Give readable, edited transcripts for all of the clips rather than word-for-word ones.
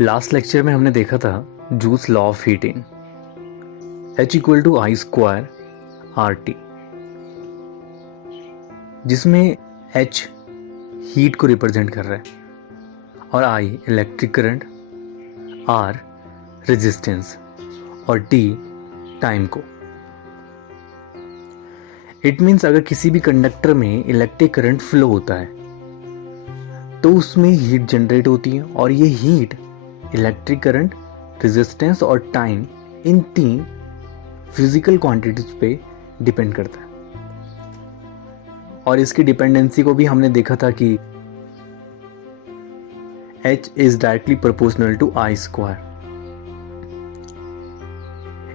Last lecture में हमने देखा था juice law of heating, H=I²RT, जिसमें H हीट को रिप्रेजेंट कर रहा है और I electric current, R resistance और T टाइम को। इट मीन्स अगर किसी भी कंडक्टर में इलेक्ट्रिक करंट फ्लो होता है तो उसमें हीट जनरेट होती है और ये हीट इलेक्ट्रिक करंट, रेजिस्टेंस और टाइम इन 3 फिजिकल क्वांटिटीज पे डिपेंड करता है। और इसकी डिपेंडेंसी को भी हमने देखा था कि H is directly proportional to I²।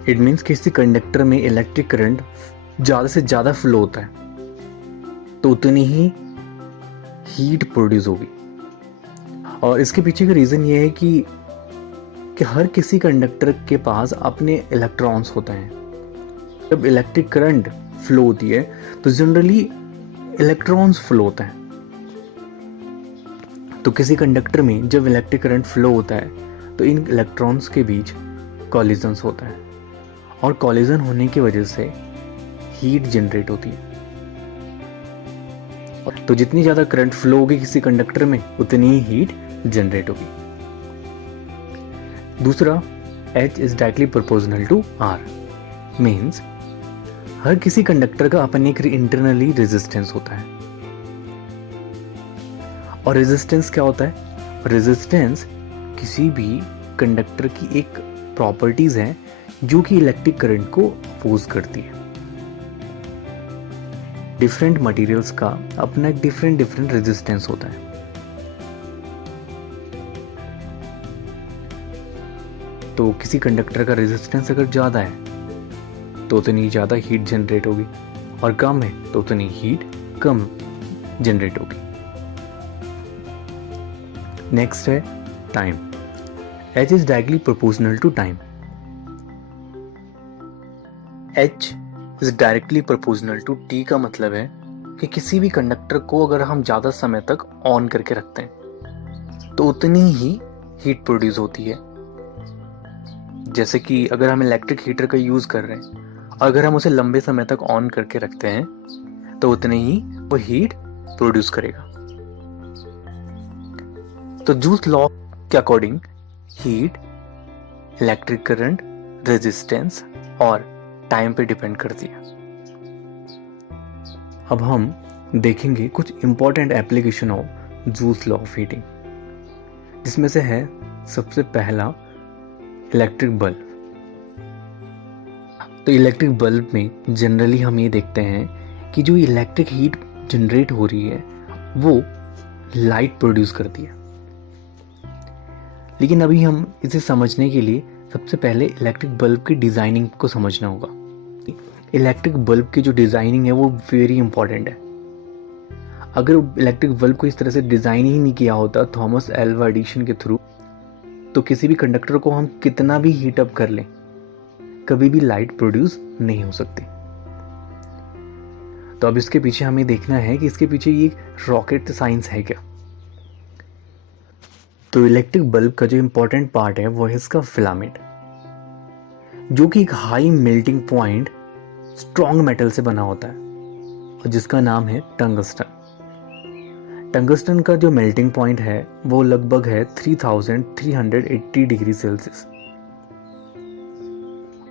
It means किसी कंडक्टर में इलेक्ट्रिक करंट ज़्यादा से ज़्यादा फ्लो होता है तो उतनी ही हीट प्रोड्यूस होगी। और इसके पीछे का रीज़न ये है कि हर किसी कंडक्टर के पास अपने इलेक्ट्रॉन्स होते हैं। जब इलेक्ट्रिक करंट फ्लो होती है तो जनरली इलेक्ट्रॉन्स फ्लो होता है। तो किसी कंडक्टर में जब इलेक्ट्रिक करंट फ्लो होता है तो इन इलेक्ट्रॉन्स के बीच कॉलिजन्स होता है और कॉलिजन होने की वजह से हीट जनरेट होती है। तो जितनी ज़्यादा करंट फ्लो होगी किसी कंडक्टर में उतनी ही हीट जनरेट होगी। दूसरा, H is directly proportional to R, means हर किसी कंडक्टर का अपन एक इंटरनली रेजिस्टेंस होता है। और रेजिस्टेंस क्या होता है? रेजिस्टेंस किसी भी कंडक्टर की एक प्रॉपर्टीज है जो कि इलेक्ट्रिक करंट को अपोज करती है। डिफरेंट मटेरियल्स का अपना एक डिफरेंट रेजिस्टेंस होता है। तो किसी कंडक्टर का रेजिस्टेंस अगर ज़्यादा है तो उतनी ज़्यादा हीट जनरेट होगी और कम है तो उतनी हीट कम जनरेट होगी। नेक्स्ट है time. H is directly proportional to time. H is directly proportional to T का मतलब है कि किसी भी कंडक्टर को अगर हम ज़्यादा समय तक ऑन करके रखते हैं तो उतनी ही हीट प्रोड्यूस होती है। जैसे कि अगर हम इलेक्ट्रिक हीटर का यूज़ कर रहे हैं और अगर हम उसे लंबे समय तक ऑन करके रखते हैं तो उतने ही वो हीट प्रोड्यूस करेगा। तो जूस लॉ के according heat electric current, resistance और टाइम पे डिपेंड करती है। अब हम देखेंगे कुछ important application of juice law of heating, जिसमें से है सबसे पहला इलेक्ट्रिक बल्ब। तो इलेक्ट्रिक बल्ब में जनरली हम ये देखते हैं कि जो इलेक्ट्रिक हीट जनरेट हो रही है वो लाइट प्रोड्यूस करती है। लेकिन अभी हम इसे समझने के लिए सबसे पहले इलेक्ट्रिक बल्ब की डिज़ाइनिंग को समझना होगा। इलेक्ट्रिक बल्ब की जो डिज़ाइनिंग है वो वेरी इंपॉर्टेंट है। अगर इलेक्ट्रिक बल्ब को इस तरह से डिज़ाइन ही नहीं किया होता थॉमस एल्वा एडिशन के थ्रू, तो किसी भी कंडक्टर को हम कितना भी हीट अप कर लें कभी भी लाइट प्रोड्यूस नहीं हो सकती। तो अब इसके पीछे हमें देखना है कि इसके पीछे ये रॉकेट साइंस है क्या। तो इलेक्ट्रिक बल्ब का जो इंपॉर्टेंट पार्ट है वो है इसका फिलामेंट, जो कि एक high melting point strong metal से बना होता है और जिसका नाम है टंगस्टन। टंगस्टन का जो मेल्टिंग पॉइंट है वो लगभग है 3380 डिग्री सेल्सियस।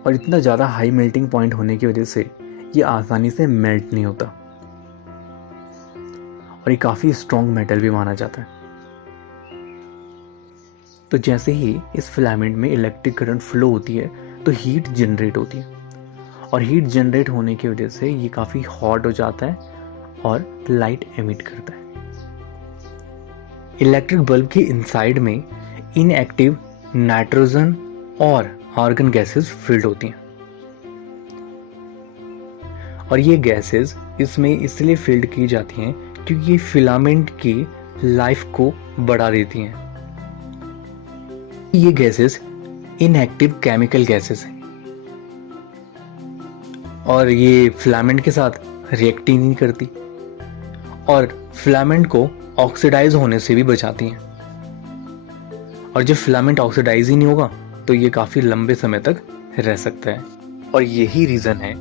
और इतना ज़्यादा हाई मेल्टिंग पॉइंट होने की वजह से ये आसानी से मेल्ट नहीं होता और ये काफ़ी स्ट्रॉन्ग मेटल भी माना जाता है। तो जैसे ही इस फिलामेंट में इलेक्ट्रिक करंट फ्लो होती है तो हीट जनरेट होती है और हीट जनरेट होने की वजह से ये काफ़ी हॉट हो जाता है और लाइट एमिट करता है। इलेक्ट्रिक बल्ब के इनसाइड में इनएक्टिव नाइट्रोजन और आर्गन गैसेस फिल्ड होती हैं और ये गैसेस इसमें इसलिए फिल्ड की जाती हैं क्योंकि ये फिलामेंट की लाइफ को बढ़ा देती हैं। ये गैसेस इनएक्टिव केमिकल गैसेस हैं और ये फिलामेंट के साथ रिएक्ट ही नहीं करती और फिलामेंट को ऑक्सीडाइज होने से भी बचाती हैं। और जब फिलामेंट ऑक्सीडाइज ही नहीं होगा तो ये काफ़ी लंबे समय तक रह सकता है। और यही रीज़न है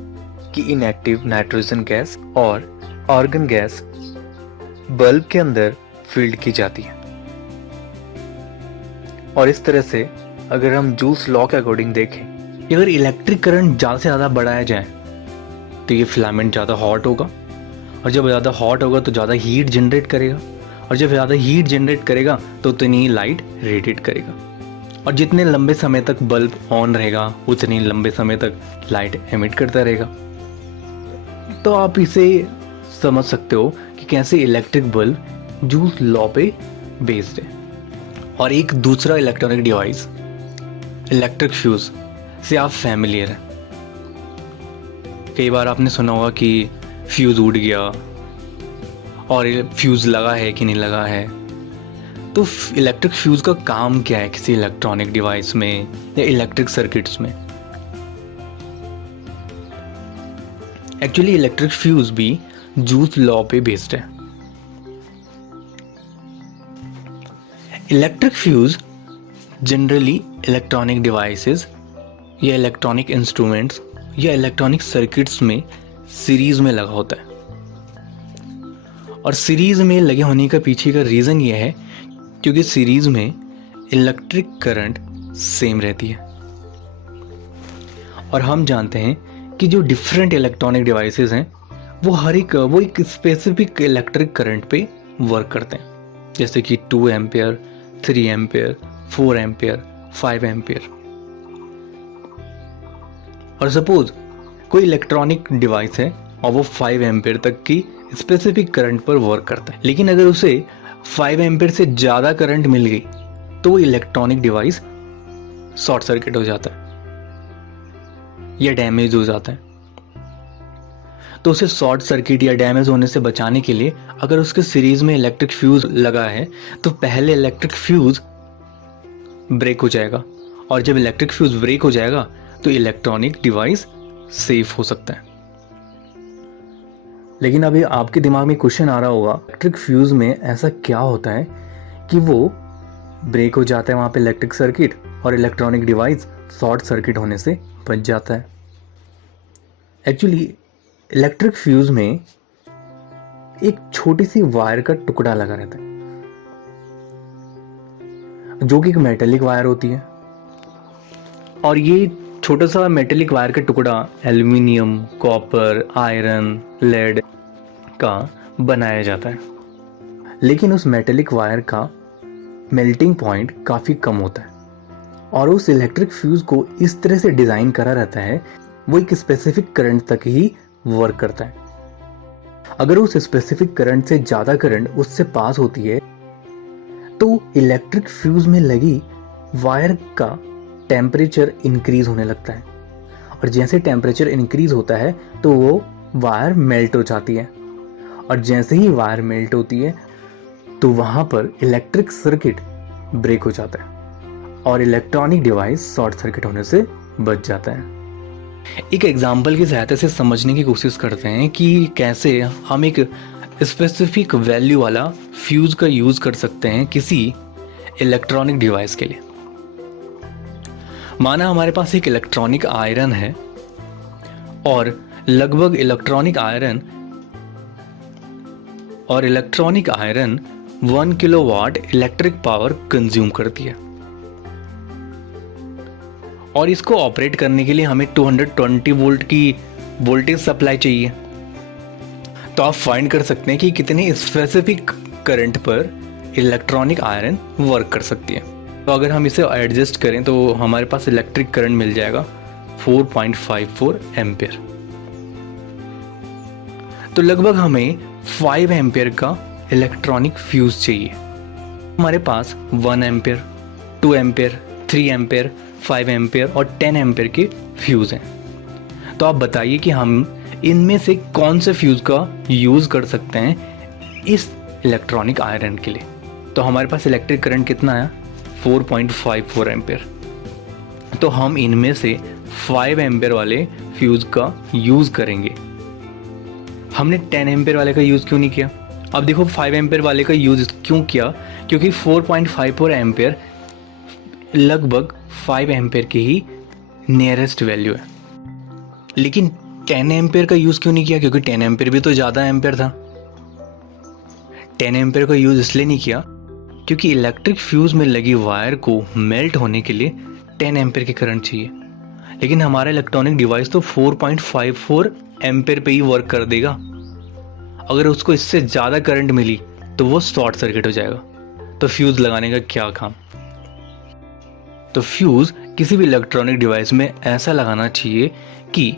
कि इनएक्टिव नाइट्रोजन गैस और आर्गन गैस बल्ब के अंदर फील्ड की जाती है। और इस तरह से अगर हम जूल्स लॉ के अकॉर्डिंग देखें कि अगर इलेक्ट्रिक करंट ज़्यादा से ज़्यादा बढ़ाया जाए तो ये फिलामेंट ज़्यादा हॉट होगा, और जब ज़्यादा हॉट होगा तो ज़्यादा हीट जनरेट करेगा, और जब ज़्यादा हीट जनरेट करेगा तो उतनी ही लाइट रेडिएट करेगा, और जितने लंबे समय तक बल्ब ऑन रहेगा उतनी लंबे समय तक लाइट एमिट करता रहेगा। तो आप इसे समझ सकते हो कि कैसे इलेक्ट्रिक बल्ब जूल्स लॉ पे बेस्ड है। और एक दूसरा इलेक्ट्रॉनिक डिवाइस इलेक्ट्रिक फ्यूज से आप फैमिलियर हैं। कई बार आपने सुना होगा कि फ्यूज उड़ गया और फ्यूज लगा है कि नहीं लगा है। तो इलेक्ट्रिक फ्यूज का काम क्या है किसी इलेक्ट्रॉनिक डिवाइस में या इलेक्ट्रिक सर्किट्स में? एक्चुअली इलेक्ट्रिक फ्यूज भी जूल्स लॉ पे बेस्ड है। Electric fuse generally electronic devices या इलेक्ट्रॉनिक इंस्ट्रूमेंट्स या इलेक्ट्रॉनिक सर्किट्स में सीरीज में लगा होता है। और सीरीज में लगे होने का पीछे का रीज़न ये है क्योंकि सीरीज में इलेक्ट्रिक करंट सेम रहती है। और हम जानते हैं कि जो डिफरेंट इलेक्ट्रॉनिक डिवाइसेस हैं वो एक स्पेसिफिक इलेक्ट्रिक करंट पे वर्क करते हैं, जैसे कि 2 एम्पियर, 3 एम्पियर, 4 एम्पियर, 5 एम्पियर। और सपोज कोई इलेक्ट्रॉनिक डिवाइस है और वो 5 एम्पियर तक की स्पेसिफिक करंट पर वर्क करता है, लेकिन अगर उसे 5 एम्पियर से ज़्यादा करंट मिल गई तो वो इलेक्ट्रॉनिक डिवाइस शॉर्ट सर्किट हो जाता है या डैमेज हो जाता है। तो उसे शॉर्ट सर्किट या डैमेज होने से बचाने के लिए अगर उसके सीरीज में इलेक्ट्रिक फ्यूज लगा है तो पहले इलेक्ट्रिक फ्यूज ब्रेक हो जाएगा, और जब इलेक्ट्रिक फ्यूज ब्रेक हो जाएगा तो इलेक्ट्रॉनिक डिवाइस सेफ हो सकता है। लेकिन अभी आपके दिमाग में क्वेश्चन आ रहा होगा, इलेक्ट्रिक फ्यूज में ऐसा क्या होता है कि वो ब्रेक हो जाता है वहाँ पे इलेक्ट्रिक सर्किट और इलेक्ट्रॉनिक डिवाइस शॉर्ट सर्किट होने से बच जाता है? एक्चुअली इलेक्ट्रिक फ्यूज में एक छोटी सी वायर का टुकड़ा लगा रहता है जो कि एक मेटेलिक वायर होती है, और ये छोटा सा मेटेलिक वायर का टुकड़ा एल्युमिनियम, कॉपर, आयरन, लेड का बनाया जाता है। लेकिन उस मेटेलिक वायर का मेल्टिंग पॉइंट काफ़ी कम होता है, और उस इलेक्ट्रिक फ्यूज को इस तरह से डिज़ाइन करा रहता है वो एक स्पेसिफिक करंट तक ही वर्क करता है। अगर उस स्पेसिफिक करंट से ज़्यादा करंट उससे पास होती है तो इलेक्ट्रिक फ्यूज में लगी वायर का टेम्परेचर इंक्रीज होने लगता है, और जैसे टेम्परेचर इंक्रीज होता है तो वो वायर मेल्ट हो जाती है, और जैसे ही वायर मेल्ट होती है तो वहाँ पर इलेक्ट्रिक सर्किट ब्रेक हो जाता है और इलेक्ट्रॉनिक डिवाइस शॉर्ट सर्किट होने से बच जाता है। एक एग्जाम्पल की सहायता से समझने की कोशिश करते हैं कि कैसे हम एक स्पेसिफिक वैल्यू वाला फ्यूज का यूज़ कर सकते हैं किसी इलेक्ट्रॉनिक डिवाइस के लिए। माना हमारे पास एक इलेक्ट्रॉनिक आयरन है और लगभग electronic iron 1 kilowatt electric power consume करती है, और इसको ऑपरेट करने के लिए हमें 220 वोल्ट की वोल्टेज सप्लाई चाहिए। तो आप फाइंड कर सकते हैं कि कितने स्पेसिफिक करंट पर इलेक्ट्रॉनिक आयरन वर्क कर सकती है। तो अगर हम इसे एडजस्ट करें तो हमारे पास इलेक्ट्रिक करंट मिल जाएगा 4.54 एम्पियर। तो लगभग हमें 5 एम्पियर का इलेक्ट्रॉनिक फ्यूज चाहिए। हमारे पास 1 एम्पियर, 2 एम्पियर, 3 एम्पियर, 5 एम्पियर और 10 एम्पियर के फ्यूज हैं। तो आप बताइए कि हम इनमें से कौन से फ्यूज का यूज़ कर सकते हैं इस इलेक्ट्रॉनिक आयरन के लिए। तो हमारे पास इलेक्ट्रिक करंट कितना आया? 4.54 एम्पियर। तो हम इनमें से 5 एम्पियर वाले फ्यूज का यूज़ करेंगे। हमने 10 एम्पियर वाले का यूज़ क्यों नहीं किया? अब देखो 5 एम्पियर वाले का यूज़ क्यों किया, क्योंकि 4.54 एम्पियर लगभग 5 एम्पेयर की ही नियरेस्ट वैल्यू है। लेकिन 10 एम्पेयर का यूज़ क्यों नहीं किया? क्योंकि 10 एम्पेयर भी तो ज़्यादा एम्पेयर था। 10 एम्पेयर का यूज़ इसलिए नहीं किया क्योंकि इलेक्ट्रिक फ्यूज़ में लगी वायर को मेल्ट होने के लिए 10 एम्पेयर की करंट चाहिए। लेकिन हमारा इलेक्ट्रॉनिक डिवाइस तो 4.54 एम्पेयर पे ही वर्क कर देगा। अगर उसको इससे ज़्यादा करंट मिली तो वो शॉर्ट सर्किट हो जाएगा। तो फ्यूज़ लगाने का क्या काम? तो फ्यूज़ किसी भी इलेक्ट्रॉनिक डिवाइस में ऐसा लगाना चाहिए कि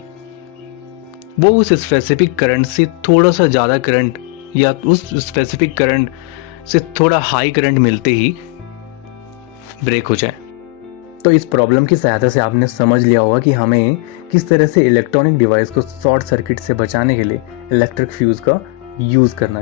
वो उस स्पेसिफिक करंट से थोड़ा सा ज़्यादा करंट या उस स्पेसिफिक करंट से थोड़ा हाई करंट मिलते ही ब्रेक हो जाए। तो इस प्रॉब्लम की सहायता से आपने समझ लिया होगा कि हमें किस तरह से इलेक्ट्रॉनिक डिवाइस को शॉर्ट सर्किट से बचाने के लिए इलेक्ट्रिक फ्यूज़ का यूज़ करना